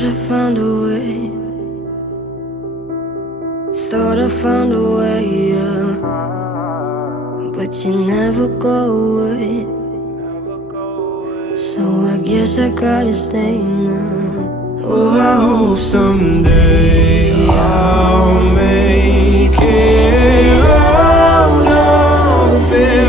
Thought I found a way. Thought I found a way, yeah. But you never go away. So I guess I gotta stay now. Oh, I hope someday I'll make